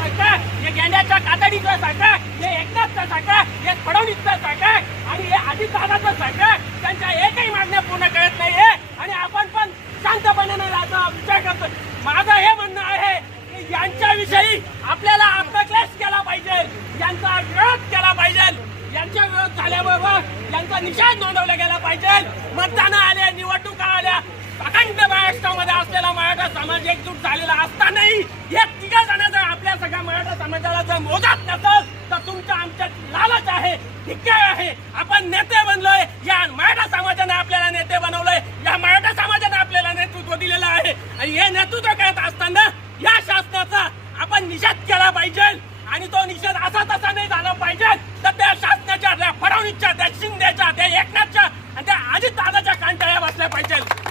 सरकार, हे गेंड्याच्या कातडीचं सरकार, हे एकनाथचं सरकार, हे फडणवीसचं सरकार आणि हे अजितदादाचं सरकार त्यांच्या एकही मागण्या पूर्ण करत नाहीये आणि आपण पण शांतपणे याचा विचार करतो. माझं हे म्हणणं आहे की यांच्याविषयी आपल्याला आत्मक्लेश केला पाहिजे, यांचा विरोध केला पाहिजे, यांच्या विरोध झाल्याबरोबर यांचा निषेध नोंदवला गेला पाहिजे. मतदान आले, निवडणुका आल्या, अखंड महाराष्ट्रामध्ये असलेला मराठा समाज एकजूट झालेला असतानाही या तिघा जणांचा आपल्या सगळ्या मराठा समाजाला जर मोजत नसेल तर तुमच्या आमच्या लालच आहे, धिक्कार आहे. आपण नेते बनलोय, या मराठा समाजाने आपल्याला नेते बनवलंय, या मराठा समाजाने आपल्याला नेतृत्व दिलेलं आहे आणि हे नेतृत्व करत असताना या शासनाचा आपण निषेध केला पाहिजे आणि तो निषेध असा तसा नाही झाला पाहिजे. तर त्या शासनाच्या, त्या फडणवीसच्या, त्या शिंदेच्या, त्या एकनाथच्या आणि त्या अजितदादाच्या कांटाळ्या बसल्या पाहिजे.